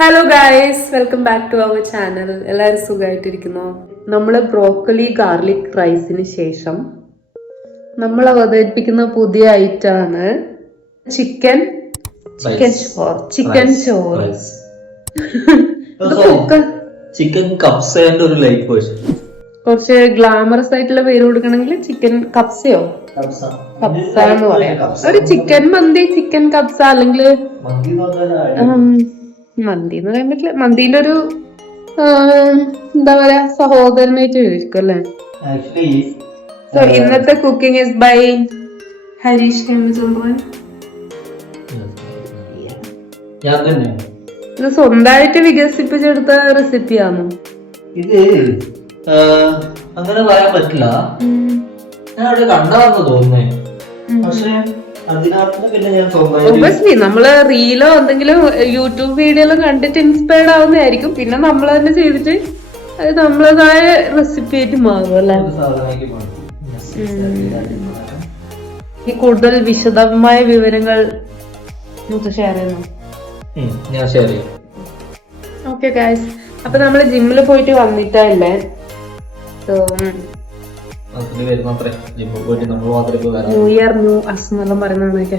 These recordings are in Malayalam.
Hello guys, welcome back to our channel. എല്ലാവരും സുഖമായിട്ടിരിക്കുന്നു. നമ്മൾ ബ്രോക്കലി ഗാർലിക് റൈസിന് ശേഷം നമ്മൾ അവതരിപ്പിക്കുന്ന പുതിയ ഐറ്റാണ് ചിക്കൻ ചോറ്. ചിക്കൻ കപ്സേന്റെ ഒരു ലൈഫ് വേർഷൻ. കുറച്ച് ഗ്ലാമറസ് ആയിട്ടുള്ള പേര് കൊടുക്കണമെങ്കിൽ ചിക്കൻ കപ്സയോ കപ്സ എന്ന് പറയാം. ഒരു ചിക്കൻ മന്തി, ചിക്കൻ കപ്സ, അല്ലെങ്കിൽ മന്തി എന്ന് പറയാൻ പറ്റില്ല. മന്തിന്റെ ഒരു എന്താ പറയാ സഹോദരനായിട്ട് ചോദിക്കും അല്ലേ. സോ ഇന്നത്തെ കുക്കിംഗ് ഇസ് ബൈ ഹരീഷ് കെമിച്ചോളൻ. ഇത് സ്വന്തമായിട്ട് വികസിപ്പിച്ചെടുത്ത റെസിപ്പിയാണോ? ഇത് അങ്ങനെ പറയാൻ പറ്റില്ല. ഞാൻ അവിടെ കണ്ടതാണെന്ന് തോന്നുന്നേ. പക്ഷെ ഒബ്വിയസ്ലി നമ്മള് റീലോ എന്തെങ്കിലും യൂട്യൂബ് വീഡിയോയിലോ കണ്ടിട്ട് ഇൻസ്പയർഡ് ആവുന്നതായിരിക്കും. പിന്നെ നമ്മൾ തന്നെ ചെയ്തിട്ട് അത് നമ്മളതായ റെസിപ്പി ആയിട്ട് മാറും അല്ലെ. ഈ കൂടുതൽ വിശദമായ വിവരങ്ങൾ ഷെയർ ചെയ്യുന്നു. ഓക്കെ ഗൈസ്, അപ്പൊ നമ്മള് ജിമ്മിൽ പോയിട്ട് വന്നിട്ടല്ലേ. ന്യൂ ഇയർ ന്യൂ അസ് എന്നെല്ലാം പറയുന്നതൊക്കെ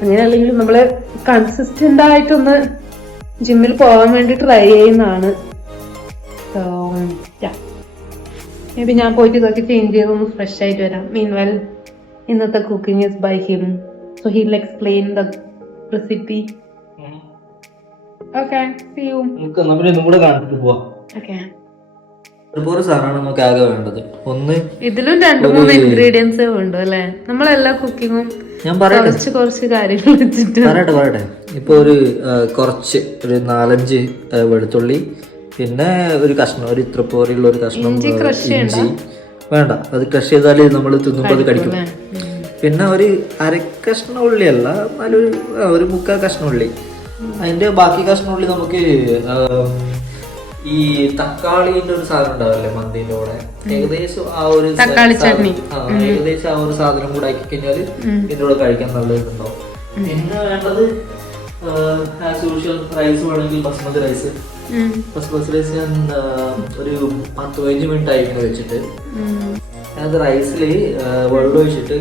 അങ്ങനെ. അല്ലെങ്കിൽ നമ്മള് കൺസിസ്റ്റന്റ് ആയിട്ടൊന്ന് ജിമ്മിൽ പോകാൻ വേണ്ടി ട്രൈ ചെയ്യുന്നതാണ്. മേ ബി ഞാൻ പോയിട്ട് ഇതൊക്കെ ചേഞ്ച് ചെയ്തൊന്ന് ഫ്രഷ് ആയിട്ട് വരാം. മീൻവെൽ ഇന്നത്തെ cooking is by him, so he will explain the recipe. Okay, see you. Okay, ഒരുപാട് സാധനമാണ് നമുക്ക് ആകെ വേണ്ടത്. ഒന്ന് ഇതിലും 2-3 ഇൻഗ്രീഡിയൻസ് ഉണ്ട് അല്ലെ. നമ്മളെല്ലാ കുക്കിങ്ങും ഞാൻ കുറച്ച് കാര്യങ്ങൾ വെച്ചിട്ട് പറയട്ടെ. ഇപ്പൊ ഒരു 4-5 വെളുത്തുള്ളി, പിന്നെ ഒരു കഷ്ണം, ഒരു ഇത്ര പോലെയുള്ള ഒരു കഷ്ണം ഇഞ്ചി വേണ്ട. അത് ക്രഷ് ചെയ്താല് നമ്മൾ തിന്നുമ്പോൾ അത് കടിക്കും. പിന്നെ ഒരു അരക്കഷ്ണം ഉള്ളി അല്ല, എന്നാലും ഒരു 3/4 കഷ്ണം ഉള്ളി. അതിന്റെ ബാക്കി കഷ്ണം ഉള്ളി നമുക്ക് ഈ തക്കാളിന്റെ ഒരു സാധനം ഉണ്ടാവില്ലേ മന്തിന്റെ കൂടെ, ഏകദേശം ആ ഒരു ഏകദേശം ആ ഒരു സാധനം കൂടെ ആക്കി കഴിഞ്ഞാല് ഇതിന്റെ കൂടെ കഴിക്കാൻ നല്ലതുണ്ടാവും. പിന്നെ വേണ്ടത് ആസ് യൂഷ്വൽ റൈസ് വേണമെങ്കിൽ ബസ്മതി റൈസ്. ഞാൻ ഒരു 10-15 മിനിറ്റ് ആയി ഇങ്ങനെ വെച്ചിട്ട് അത് റൈസിൽ വെള്ളം ഒഴിച്ചിട്ട്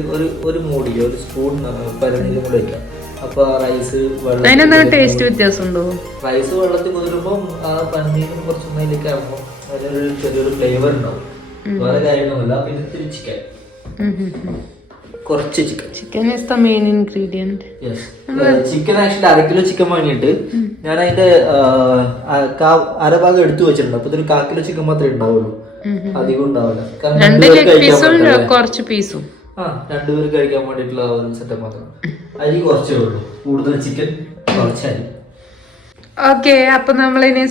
ഒരു മൂടി, ഒരു സ്പൂൺ പരന്നിലും കൂടെ വയ്ക്കാം. അപ്പൊ റൈസ് ടേസ്റ്റ് വ്യത്യാസമുണ്ടോ? റൈസ് വെള്ളത്തിൽ കുതിരുമ്പോൾ ആ പന്നീരും കുറച്ച് അതിലേക്ക് ഇറങ്ങും. അതിനൊരു ചെറിയൊരു ഫ്ലേവർ ഉണ്ടാവും. വേറെ കാര്യങ്ങളൊന്നുമില്ല. പിന്നെ ഇത്തിരി ചിക്കൻ, കുറച്ച് chicken is the main ingredient. Chicken actually 1/2 kilo chicken വാങ്ങിയിട്ട് ഞാൻ അതിന്റെ അരഭാഗം എടുത്തു വെച്ചിട്ടുണ്ട്. അപ്പൊ ഇതൊരു 1/4 കിലോ ചിക്കൻ മാത്രമേ ഉണ്ടാവുള്ളൂ, അധികം ഉണ്ടാവില്ല. കുറച്ച് പീസും 2 പേർക്ക് കഴിക്കാൻ വേണ്ടിയിട്ടുള്ള ഒരു സെറ്റപ്പ് മാത്രം. അരി കുറച്ചേ ഉള്ളൂ, കൂടുതൽ ചിക്കൻ കുറച്ച് അരി. ഓക്കെ, അപ്പൊ നമ്മൾ ഇനി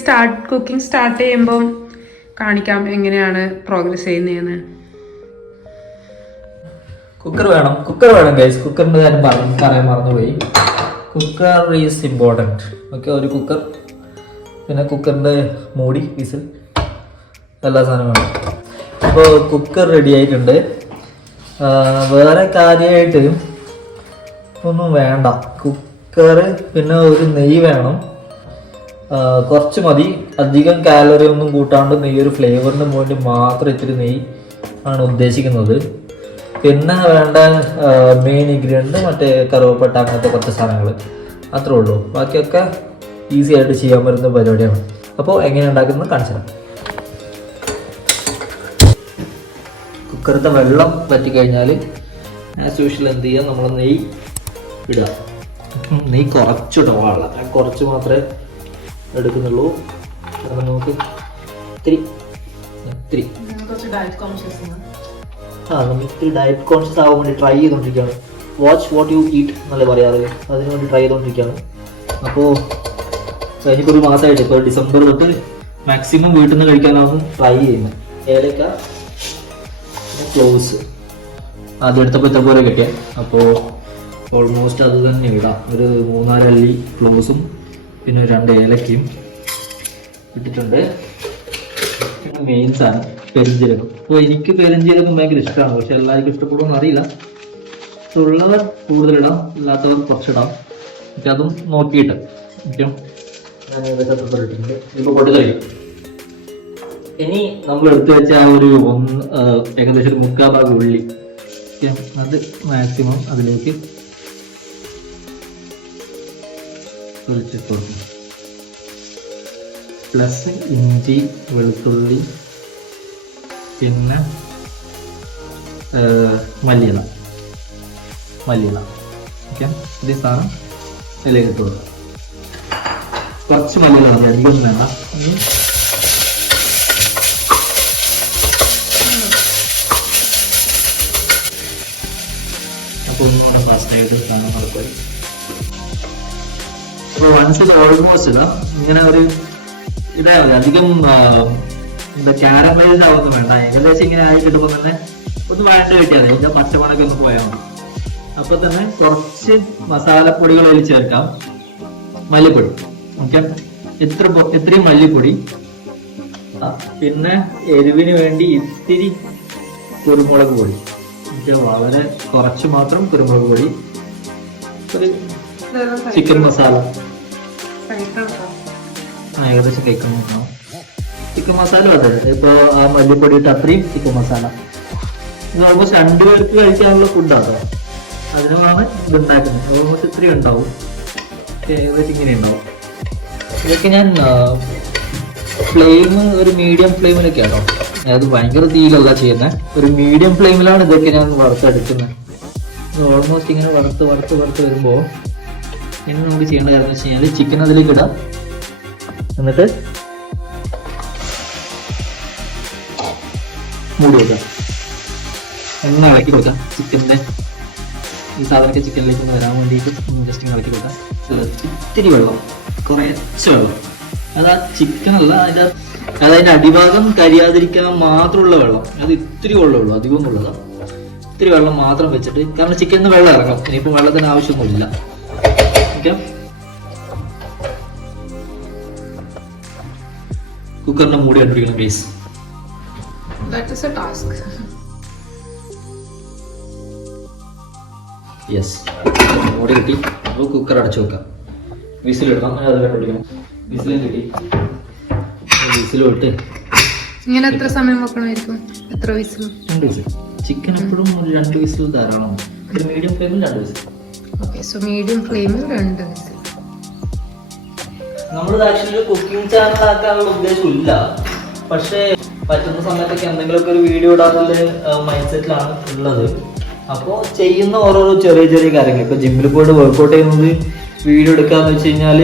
കുക്കിംഗ് സ്റ്റാർട്ട് ചെയ്യുമ്പോൾ കാണിക്കാം എങ്ങനെയാണ് പ്രോഗ്രസ് ചെയ്യുന്നതെന്ന്. കുക്കർ വേണം ഗൈസ്. കുക്കറിന്റെ കാര്യം പറയാൻ മറന്നുപോയി. Cooker is important. ഓക്കെ, ഒരു കുക്കർ, പിന്നെ കുക്കറിന്റെ മൂടി, വിസിൽ, എല്ലാ സാധനവും വേണം. അപ്പോൾ കുക്കർ റെഡി ആയിട്ടുണ്ട്. വേറെ കാര്യമായിട്ട് ഒന്നും വേണ്ട. കുക്കറ്, പിന്നെ ഒരു നെയ്യ് വേണം, കുറച്ച് മതി. അധികം കാലറി ഒന്നും കൂട്ടാണ്ട് നെയ്യ് ഒരു ഫ്ലേവറിന് വേണ്ടി മാത്രം ഇത്തിരി നെയ്യ് ആണ് ഉദ്ദേശിക്കുന്നത്. പിന്നെ വേണ്ട മെയിൻ ഇൻഗ്രീഡിയൻറ്റ് മറ്റേ കറുവപ്പട്ട, അങ്ങനത്തെ കുറച്ച് സാധനങ്ങൾ അത്രേ ഉള്ളൂ. ബാക്കിയൊക്കെ ഈസി ആയിട്ട് ചെയ്യാൻ പറ്റുന്ന പരിപാടിയാണ്. അപ്പോൾ എങ്ങനെ ഉണ്ടാക്കുന്നത് കാണിച്ചു തരാം. കുക്കറിലത്തെ വെള്ളം വറ്റിക്കഴിഞ്ഞാൽ ആസ് യൂഷ്വൽ എന്ത് ചെയ്യുക, നമ്മൾ നെയ്യ് ഇടുക. നെയ്യ് കുറച്ചിടുക, വളരെ കുറച്ച് മാത്രമേ എടുക്കുന്നുള്ളൂ. കാരണം നമുക്ക് ഇത്തിരി നമ്മൾ ഇത്തിരി ഡയറ്റ് കോൺഷ്യസ് ആവാൻ വേണ്ടി ട്രൈ ചെയ്തുകൊണ്ടിരിക്കുകയാണ്. വാച്ച് വാട്ട് യു ഈറ്റ് എന്നല്ലേ പറയാറ്, അതിന് വേണ്ടി ട്രൈ ചെയ്തുകൊണ്ടിരിക്കുകയാണ്. അപ്പോൾ എനിക്കൊരു മാസമായിട്ട്, ഇപ്പോൾ ഡിസംബർ തൊട്ട് മാക്സിമം വീട്ടിൽ നിന്ന് കഴിക്കാനാണ് ട്രൈ ചെയ്യുന്നത്. ഏലക്ക, ക്ലോവ്സ് ആദ്യം എടുത്തപ്പോൾ ഇത്ര പോലെ കിട്ടിയ. അപ്പോൾ ഓൾമോസ്റ്റ് അത് തന്നെ ഇടാം. ഒരു 3-4 അല്ലി ക്ലോവ്സും പിന്നെ 2 ഏലക്കയും ഇട്ടിട്ടുണ്ട്. പിന്നെ മെയിൻ സാധനം പെരിഞ്ജീരകം. അപ്പോൾ എനിക്ക് പെരിഞ്ജീരകം ഭയങ്കര ഇഷ്ടമാണ്, പക്ഷെ എല്ലാവർക്കും ഇഷ്ടപ്പെടുമെന്ന് അറിയില്ല. ഉള്ളവർ കൂടുതലിടാം, ഇല്ലാത്തവർ കുറച്ചിടാം. അതും നോക്കിയിട്ട്. ഓക്കെ, ഞാൻ ഇതൊക്കെ ഇട്ടിട്ടുണ്ട്. ഇപ്പൊ പൊട്ടിത്തെറിക്കും. ഇനി നമ്മൾ എടുത്തു വെച്ച ആ ഒരു ഏകദേശം ഒരു 3/4 ഭാഗം ഉള്ളി, അത് മാക്സിമം അതിലേക്ക് ഒഴിച്ചിട്ട് കൊടുക്കും. പ്ലസ് ഇഞ്ചി, വെളുത്തുള്ളി, പിന്നെ മല്ലിയില. ഓക്കെ, ഇതേ സാധനം അതിലേക്ക് ഇട്ട് കൊടുക്കാം. കുറച്ച് മല്ലിയില മതി, അധികം വേണം. അപ്പോൾ ഒന്നുകൂടെ ഫാസ്റ്റായിട്ട് സാധനം നടക്കും. അപ്പോൾ വൺസ് ഇത് ഓൾമോസ്റ്റ് ഇതാ ഇങ്ങനെ ഒരു ഇതായാൽ മതി. അധികം എന്താ ക്യാരമലൈസ് ആവുന്നു വേണ്ട. ഏകദേശം ഇങ്ങനെ ആയി കിട്ടുമ്പോൾ തന്നെ ഒന്ന് വഴണ്ട് കിട്ടിയാൽ മതി. ഇതിന്റെ പച്ചമണൊക്കെ ഒന്ന് പോയാൽ മതി. അപ്പൊ തന്നെ കുറച്ച് മസാലപ്പൊടികൾ അതിൽ ചേർക്കാം. മല്ലിപ്പൊടി, ഓക്കെ, ഇത്രയും മല്ലിപ്പൊടി. പിന്നെ എരിവിന് വേണ്ടി ഇത്തിരി കുരുമുളക് പൊടി, വളരെ കുറച്ച് മാത്രം കുരുമുളക് പൊടി. ഒരു ചിക്കൻ മസാല ഏകദേശം കഴിക്കാൻ നോക്കണം. ചിക്കൻ മസാല അതെ, ഇപ്പൊ ആ മല്ലിപ്പൊടി ഇട്ട് അത്രയും ചിക്കൻ മസാല. ഇത് ഓൾമോസ്റ്റ് 2 പേർക്ക് കഴിക്കാനുള്ള ഫുഡാണ്. അതിനാണ് ഇത് ഉണ്ടാക്കുന്നത്. ഓൾമോസ്റ്റ് ഇത്രയും ഉണ്ടാവും, ഏകദേശം ഇങ്ങനെ ഉണ്ടാവും. ഇതൊക്കെ ഞാൻ ഫ്ലെയിം ഒരു മീഡിയം ഫ്ലെയിമിലൊക്കെയാണോ, അതായത് ഭയങ്കര തീയിലല്ല ചെയ്യുന്നത്, ഒരു മീഡിയം ഫ്ലെയിമിലാണ് ഇതൊക്കെ ഞാൻ വറുത്തെടുക്കുന്നത്. ഓൾമോസ്റ്റ് ഇങ്ങനെ വറുത്ത് വരുമ്പോൾ ഇനി നമുക്ക് ചെയ്യേണ്ട കാര്യം എന്ന് വെച്ച് കഴിഞ്ഞാൽ ചിക്കൻ അതിലേക്ക് ഇടാം. എന്നിട്ട് മൂടി വെക്കാം, എണ്ണ ഇളക്കി കൊടുക്കാം. ചിക്കൻ്റെ ഈ സാധനമൊക്കെ ചിക്കനിലേക്ക് ഒന്ന് വരാൻ വേണ്ടിയിട്ട് ജസ്റ്റ് ഇളക്കി കൊടുക്കാം. ഇത്തിരി വെള്ളം, കുറച്ച് വെള്ളം, അത് ആ ചിക്കനല്ല, അതിൻ്റെ അടിഭാഗം കരിയാതിരിക്കാൻ മാത്രമുള്ള വെള്ളം. അത് ഇത്തിരി വെള്ളമുള്ളൂ, അധികം ഉള്ളതാണ്. ഇത്തിരി വെള്ളം മാത്രം വെച്ചിട്ട്, കാരണം ചിക്കനിൽ നിന്ന് വെള്ളം ഇറങ്ങും. ഇനിയിപ്പോൾ വെള്ളത്തിന് ആവശ്യമൊന്നുമില്ല. ഓക്കെ, കുക്കറിന്റെ മൂടി കണ്ടുപിടിക്കണം ഗൈസ്. യെസ്, മൂടി കിട്ടി. അപ്പോൾ കുക്കർ അടച്ചു വെക്കാം. വിസിലിടണം, അത് കണ്ടുപിടിക്കണം. വിസിലും കിട്ടി. വിസിലോട്ട് ഇങ്ങനെ എത്ര സമയം വെക്കണമായിരിക്കും? എത്ര വിസിൽ? 2 വിസിൽ. ചിക്കൻ എപ്പോഴും ഒരു 2 വിസിൽ ധാരാളം. ഒരു മീഡിയം ഫ്ലെയിമിൽ 2 വിസിൽ. ഓക്കെ, സോ മീഡിയം ഫ്ലെയിമിൽ 2 വിസിൽ. നമ്മൾ ആക്ച്വലി കുക്കിംഗ് ചാനൽ ആക്കാനുള്ള ഉദ്ദേശമില്ല, പക്ഷേ പറ്റുന്ന സമയത്തൊക്കെ എന്തെങ്കിലുമൊക്കെ ഒരു വീഡിയോ ഇടാനുള്ള മൈൻഡ് സെറ്റിലാണ് ഉള്ളത്. അപ്പോൾ ചെയ്യുന്ന ഓരോരോ ചെറിയ കാര്യങ്ങൾ, ഇപ്പോൾ ജിമ്മിൽ പോയിട്ട് വർക്കൗട്ട് ചെയ്യുന്നത് വീഡിയോ എടുക്കാന്ന് വെച്ച് കഴിഞ്ഞാൽ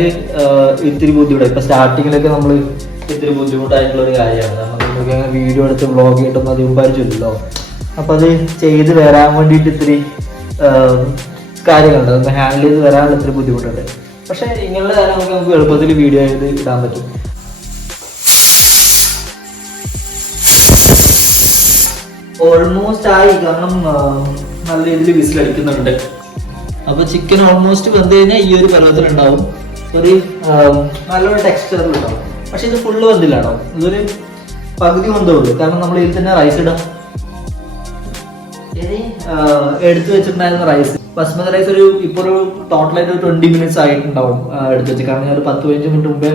ഇത്തിരി ബുദ്ധിമുട്ടാണ്. ഇപ്പോൾ സ്റ്റാർട്ടിങ്ങിലൊക്കെ നമ്മൾ ഇത്തിരി ബുദ്ധിമുട്ടായിട്ടുള്ള ഒരു കാര്യമാണ്. നമുക്ക് വീഡിയോ എടുത്ത് വ്ളോഗ് ചെയ്തിട്ടൊന്നും അധികം പരിചയമില്ലല്ലോ. അപ്പോൾ അത് ചെയ്ത് വരാൻ വേണ്ടിയിട്ട് ഇത്തിരി കാര്യങ്ങളുണ്ട്, അതൊന്ന് ഹാൻഡിൽ ചെയ്ത് വരാനുള്ള ഇത്തിരി ബുദ്ധിമുട്ടുണ്ട്. പക്ഷേ ഇങ്ങനെയുള്ള കാര്യങ്ങളൊക്കെ നമുക്ക് എളുപ്പത്തിൽ വീഡിയോ ചെയ്ത് ഇടാൻ പറ്റും. ഓൾമോസ്റ്റ് ആയി, കാരണം നല്ല രീതിയിൽ വിസിലടിക്കുന്നുണ്ട്. അപ്പൊ ചിക്കൻ ഓൾമോസ്റ്റ് വെന്ത് കഴിഞ്ഞാൽ ഈ ഒരു പരുവത്തിലുണ്ടാവും, ഒരു നല്ലൊരു ടെക്സ്ചറിലുണ്ടാവും. പക്ഷെ ഇത് ഫുള്ള് വെന്തില്ലാണോ, ഇതൊരു പകുതി വെന്തോളൂ, കാരണം നമ്മൾ ഇതിൽ തന്നെ റൈസ് ഇടാം. ഇനി എടുത്തു വെച്ചിട്ടുണ്ടായിരുന്ന റൈസ്, ബസ്മതി റൈസ് ഇപ്പോൾ ഒരു ടോട്ടലായിട്ട് 20 മിനിറ്റ്സ് ആയിട്ടുണ്ടാവും എടുത്തു വെച്ച്. കാരണം ഞാൻ ഒരു 10-15 മിനിറ്റ് മുമ്പേ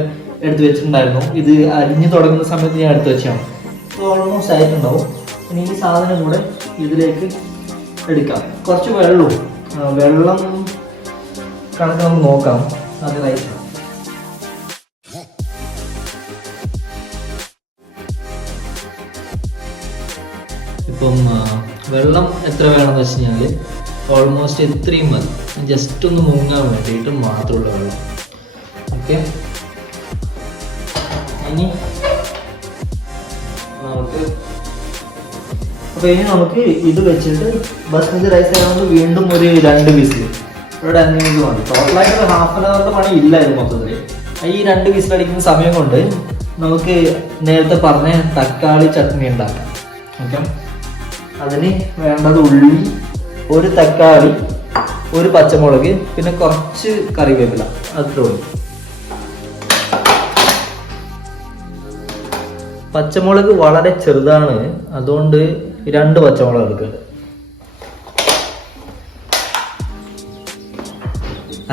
എടുത്തു വെച്ചിട്ടുണ്ടായിരുന്നു. ഇത് അരിഞ്ഞു തുടങ്ങുന്ന സമയത്ത് ഞാൻ എടുത്തു വെച്ചാണ്. ഓൾമോസ്റ്റ് ആയിട്ടുണ്ടാവും. ഇനി ഈ സാധനം കൂടെ ഇതിലേക്ക് എടുക്കാം. കുറച്ച് വെള്ളം കണക്ക് നമുക്ക് നോക്കാം. അത് റൈസ് ഇപ്പം വെള്ളം എത്ര വേണമെന്ന് വെച്ച് കഴിഞ്ഞാൽ ഓൾമോസ്റ്റ് ഇത്രയും മതി. ജസ്റ്റ് ഒന്ന് മുങ്ങാൻ വേണ്ടിയിട്ട് മാത്രമുള്ള വെള്ളം. ഓക്കെ, ഇനി നമുക്ക് ഇത് വെച്ചിട്ട് ബസ്മതി റൈസ് ആയതുകൊണ്ട് വീണ്ടും ഒരു 2 വിസിൽ, ഇവിടെ 2 മിനിറ്റ് മതി. ടോട്ടലായിട്ട് ഒരു ½ ആൻ അവറിന്റെ പണി ഇല്ലായിരുന്നു മൊത്തത്തിൽ. ഈ 2 വിസിൽ അടിക്കുന്ന സമയം കൊണ്ട് നമുക്ക് നേരത്തെ പറഞ്ഞ തക്കാളി ചട്നി ഉണ്ടാക്കാം. ഓക്കെ, അതിന് വേണ്ടത് ഉള്ളി, 1 തക്കാളി, 1 പച്ചമുളക്, പിന്നെ കുറച്ച് കറിവേപ്പില, അത്രേ ഉള്ളൂ. പച്ചമുളക് വളരെ ചെറുതാണ്, അതുകൊണ്ട് 2 പച്ചമുളക് എടുക്കുക.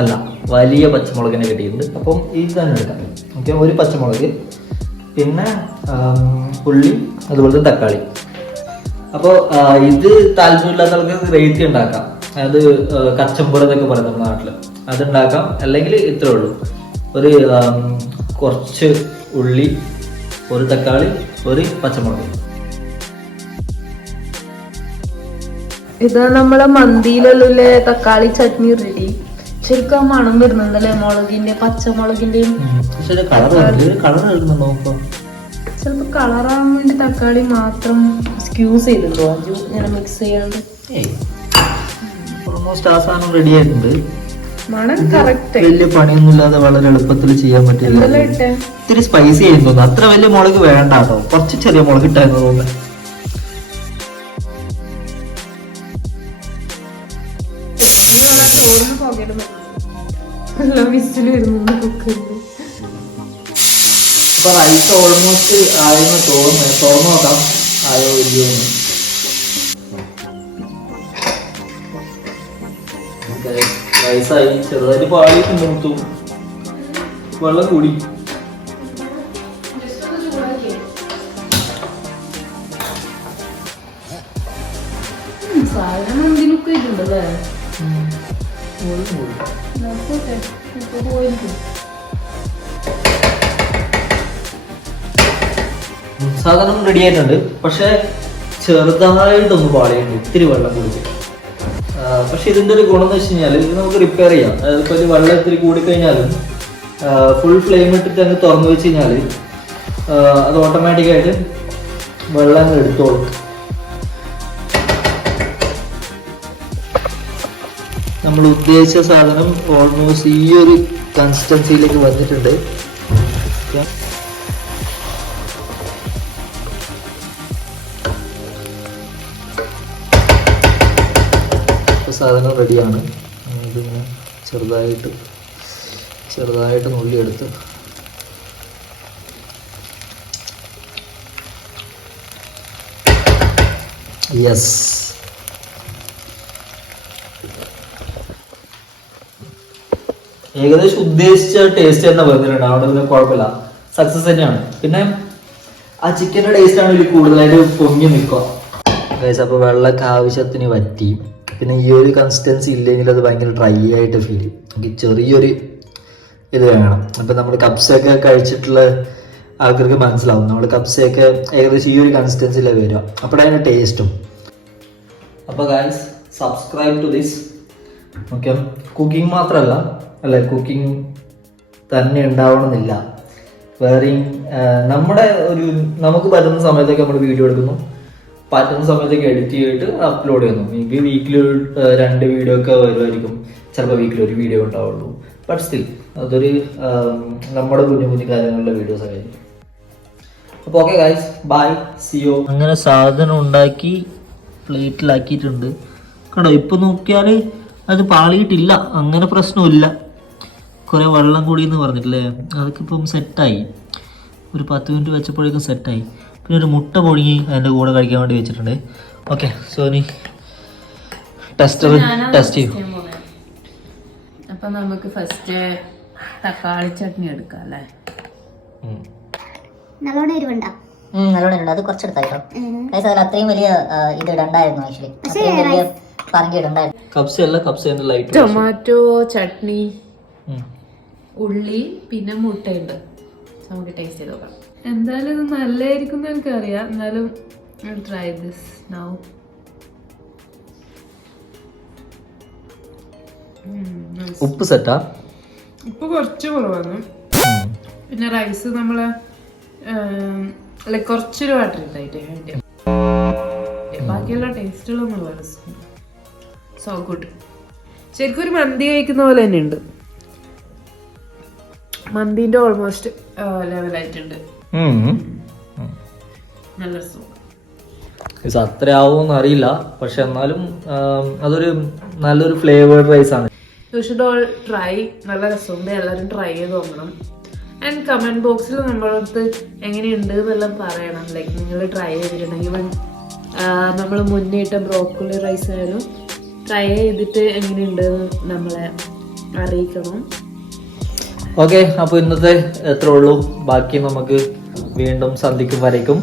അല്ല, വലിയ പച്ചമുളകിനെ കിട്ടിയിട്ടുണ്ട്. അപ്പം ഇത് തന്നെ എടുക്കാം. ഓക്കെ, ഒരു പച്ചമുളക്, പിന്നെ ഉള്ളി, അതുപോലെ തക്കാളി. അപ്പോൾ ഇത് താല്പര്യമില്ലാത്ത ആൾക്ക് റേറ്റ് ഉണ്ടാക്കാം. അത് കച്ചമ്പറ് എന്നൊക്കെ പറയും നമ്മുടെ നാട്ടിൽ, അതുണ്ടാക്കാം. അല്ലെങ്കിൽ ഇത്രേ ഉള്ളൂ, ഒരു കുറച്ച് ഉള്ളി, ഒരു തക്കാളി, ഒരു പച്ചമുളക്. ഇത് നമ്മളെ മന്തിയിലുള്ള തക്കാളി ചട്നി റെഡി. ശരിക്കും മണം വരുന്നുണ്ടല്ലേ മുളകിന്റെ, പച്ചമുളകിന്റെയും. ചിലപ്പോ കളറാൻ വേണ്ടി തക്കാളി മാത്രം സ്ക്യൂസ് ചെയ്തിട്ടുണ്ടോ ഇങ്ങനെ മിക്സ് ചെയ്യാണ്ട്? ഓൾമോസ്റ്റ് ആ സാധനം റെഡി ആയിട്ടുണ്ട്. മണം കറക്റ്റ്, വലിയ പണിയൊന്നും ഇല്ലാതെ വളരെ എളുപ്പത്തിൽ ചെയ്യാൻ പറ്റില്ല. ഇത്തിരി സ്പൈസി ആയി തോന്നുന്നു. അത്ര വലിയ മുളക് വേണ്ട കേട്ടോ, കുറച്ച് ചെറിയ മുളക് ഇട്ടായിരുന്നു തോന്നുന്നു. അപ്പൊ റൈസ് ഓൾമോസ്റ്റ് ആയെന്ന് തോന്നുന്നു. തുറന്നു നോക്കാം ആയോ ഇല്ലയോ എന്ന്. റൈസായി, ചെറുതായിട്ട് പാടിയിട്ടുണ്ട്. മുത്തു വെള്ളം കൂടി. സാധനം എന്തിനൊക്കെ ഇട്ടുണ്ടല്ലേ? സാധനം റെഡി ആയിട്ടുണ്ട്. പക്ഷെ ചെറുതായിട്ടൊന്ന് പാളിയുണ്ട്, ഇത്തിരി വെള്ളം കുടിച്ചിട്ട്. പക്ഷെ ഇതിന്റെ ഒരു ഗുണം എന്ന് വെച്ച് കഴിഞ്ഞാൽ ഇത് നമുക്ക് റിപ്പയർ ചെയ്യാം. അതായത് ഇപ്പോൾ വെള്ളം ഇത്തിരി കൂടിക്കഴിഞ്ഞാലും ഫുൾ ഫ്ലെയിം ഇട്ടിട്ട് അങ്ങ് തുറന്നു വെച്ച് കഴിഞ്ഞാൽ അത് ഓട്ടോമാറ്റിക്കായിട്ട് വെള്ളം അങ്ങ് എടുത്തോളും. നമ്മൾ ഉദ്ദേശിച്ച സാധനം ഓൾമോസ്റ്റ് ഈ ഒരു കൺസിസ്റ്റൻസിയിലേക്ക് വന്നിട്ടുണ്ട്. സാധനം റെഡിയാണ്. ഇതിങ്ങനെ ചെറുതായിട്ട് നുള്ളിയെടുത്ത് യെസ്, ഏകദേശം ഉദ്ദേശിച്ച ടേസ്റ്റ് തന്നെ വന്നിട്ടുണ്ട്. അവിടെ കുഴപ്പമില്ല, സക്സസ് തന്നെയാണ്. പിന്നെ ആ ചിക്കൻ്റെ ടേസ്റ്റ് ആണ് ഇതിൽ കൂടുതലായിട്ട് പൊങ്ങി നിൽക്കുക. അപ്പോൾ വെള്ളമൊക്കെ ആവശ്യത്തിന് വറ്റി. പിന്നെ ഈ ഒരു കൺസിസ്റ്റൻസി ഇല്ലെങ്കിൽ അത് ഭയങ്കര ഡ്രൈ ആയിട്ട് ഫീൽ ചെയ്യും. നമുക്ക് ചെറിയൊരു ഇത് വേണം. അപ്പം നമ്മൾ കപ്സൊക്കെ കഴിച്ചിട്ടുള്ള ആൾക്കാർക്ക് മനസ്സിലാവും. നമ്മൾ കപ്സയൊക്കെ ഏകദേശം ഈ ഒരു കൺസിസ്റ്റൻസിയിലാണ് വരിക. അപ്പോഴതിന് ടേസ്റ്റും. അപ്പോൾ guys, subscribe to this. Okay, cooking മാത്രമല്ല, അല്ലെ, കുക്കിംഗ് തന്നെ ഉണ്ടാവണമെന്നില്ല. വേറെയും നമുക്ക് പറ്റുന്ന സമയത്തൊക്കെ നമ്മൾ വീഡിയോ എടുക്കുന്നു, പറ്റുന്ന സമയത്തൊക്കെ എഡിറ്റ് ചെയ്തിട്ട് അപ്ലോഡ് ചെയ്യുന്നു. മേ ബി വീക്കിലി 2 വീഡിയോ ഒക്കെ വരുമായിരിക്കും, ചിലപ്പോൾ വീക്കിലി 1 വീഡിയോ ഉണ്ടാവുള്ളൂ. ബട്ട് സ്റ്റിൽ അതൊരു നമ്മുടെ കുഞ്ഞു കാര്യങ്ങളുടെ വീഡിയോസ് ആയിരിക്കും. അപ്പോൾ okay guys, bye, see you. അങ്ങനെ സാധനം ഉണ്ടാക്കി പ്ലേറ്റിലാക്കിയിട്ടുണ്ട്. കണ്ടോ, ഇപ്പം നോക്കിയാൽ അത് പാളിയിട്ടില്ല, അങ്ങനെ പ്രശ്നമില്ല. കുറേ വെള്ളം കൂടി എന്ന് പറഞ്ഞിട്ടില്ലേ, അതൊക്കെ ഇപ്പം സെറ്റായി. ഒരു 10 മിനിറ്റ് വെച്ചപ്പോഴേക്കും സെറ്റായി. പിന്നെ ഒരു മുട്ട പൊടിഞ്ഞ് അതിൻ്റെ കൂടെ കഴിക്കാൻ വേണ്ടി വെച്ചിട്ടുണ്ട്. ഓക്കെ, സോനി ടെസ്റ്റ് ചെയ്യും. അപ്പം നമുക്ക് ഫസ്റ്റ് തക്കാളി ചട്നി എടുക്കാം അല്ലേ? നല്ലോണം എരിവുണ്ടോ? നല്ലോണം ഉണ്ട്. അത് കുറച്ചെടുത്തായിട്ടോ. അതിൽ അത്രയും വലിയ ഇത് ഇടണ്ടായിരുന്നു. ആക്ച്വലി അത്രയും വലിയ പറങ്കി ഇടണ്ടായിരുന്നു. ടൊമാറ്റോ ചട്നി, ഉള്ളി, പിന്നെ മുട്ടയുണ്ട്. നമുക്ക് ടേസ്റ്റ് ചെയ്ത് നോക്കാം. എന്തായാലും ഇത് നല്ലതായിരിക്കും എന്ന് എനിക്കറിയാം. എന്നാലും ട്രൈ ദിസ് നൗ. ഉപ്പ് സെറ്റാ? ഉപ്പ് കുറച്ച് കുറവാണ്. പിന്നെ റൈസ് നമ്മള് കുറച്ചൊരു വാട്ടർ ഇട്ടായിട്ട് വേണ്ടി. ബാക്കിയുള്ള ടേസ്റ്റുകളൊന്നും വളരെ സോ ഗുഡ്. ശരിക്കും ഒരു മന്തി കഴിക്കുന്ന പോലെ തന്നെ ഉണ്ട്. മന്തിന്റെ ഓൾമോസ്റ്റ് ലെവലായിട്ടുണ്ട്. നല്ല സുഖം. അത്ര ആവുമെന്ന് അറിയില്ല, പക്ഷെ എന്നാലും അതൊരു നല്ലൊരു ഫ്ലേവേർഡ് റൈസ് ആണ്. You should all try. നല്ല രസമുണ്ട്, എല്ലാവരും ട്രൈ ചെയ്ത് നോക്കണം. ആൻഡ് കമന്റ് ബോക്സിൽ നമ്മളടുത്ത് എങ്ങനെയുണ്ട് എന്നെല്ലാം പറയണം. ലൈക്ക് നിങ്ങൾ ട്രൈ ചെയ്തിട്ടുണ്ടെങ്കിൽ ഈവൻ നമ്മൾ മുന്നേ ഇട്ട ബ്രോക്കോളി റൈസ് ആയാലും ട്രൈ ചെയ്തിട്ട് എങ്ങനെയുണ്ട് നമ്മളെ അറിയിക്കണം. ഓക്കെ, അപ്പൊ ഇന്നത്തെ എത്ര ഉള്ളൂ, ബാക്കി നമുക്ക് വീണ്ടും സന്ധിക്കും വരയ്ക്കും.